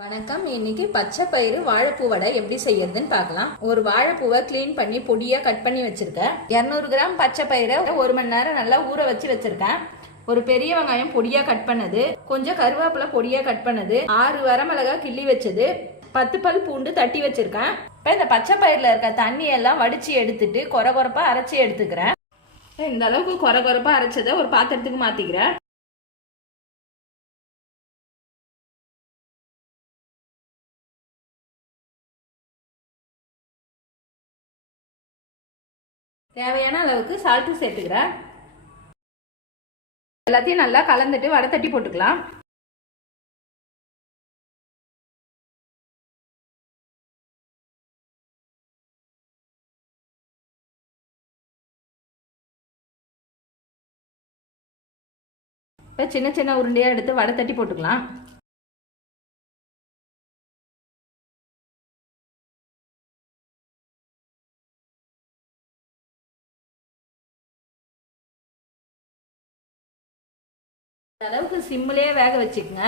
வணக்கம். இன்னைக்கு பச்சை பயிறு வாழைப்பூ வடை எப்படி செய்யறதுன்னு பார்க்கலாம். ஒரு வாழைப்பூவை கிளீன் பண்ணி பொடியா கட் பண்ணி வச்சிருக்கேன். 200 கிராம் பச்சை பயிரை ஒரு மணி நேரம் நல்லா ஊற வச்சு வச்சிருக்கேன். ஒரு பெரிய வெங்காயம் பொடியா கட் பண்ணது. கொஞ்சம் கருவேப்பிலை பொடியா கட் பண்ணது. ஆறு வரமிளகா கிள்ளி வச்சது. பத்து பல் பூண்டு தட்டி வச்சிருக்கேன். இப்போ இந்த பச்சை பயிரில் இருக்க தண்ணி எல்லாம் வடிச்சு எடுத்துட்டு கொர கொரப்பா அரைச்சி எடுத்துக்கிறேன். இந்த அளவுக்கு கொர கொரப்பா அரைச்சதை ஒரு பாத்திரத்துக்கு மாத்திக்கிறேன். தேவையான அளவுக்கு சால்ட்டு சேர்த்துக்கிறேன். எல்லாத்தையும் நல்லா கலந்துட்டு வடை தட்டி போட்டுக்கலாம். இப்போ சின்ன சின்ன உருண்டையாக எடுத்து வடை தட்டி போட்டுக்கலாம். அளவுக்கு சிம்மிலேயே வேக வச்சுக்கோங்க.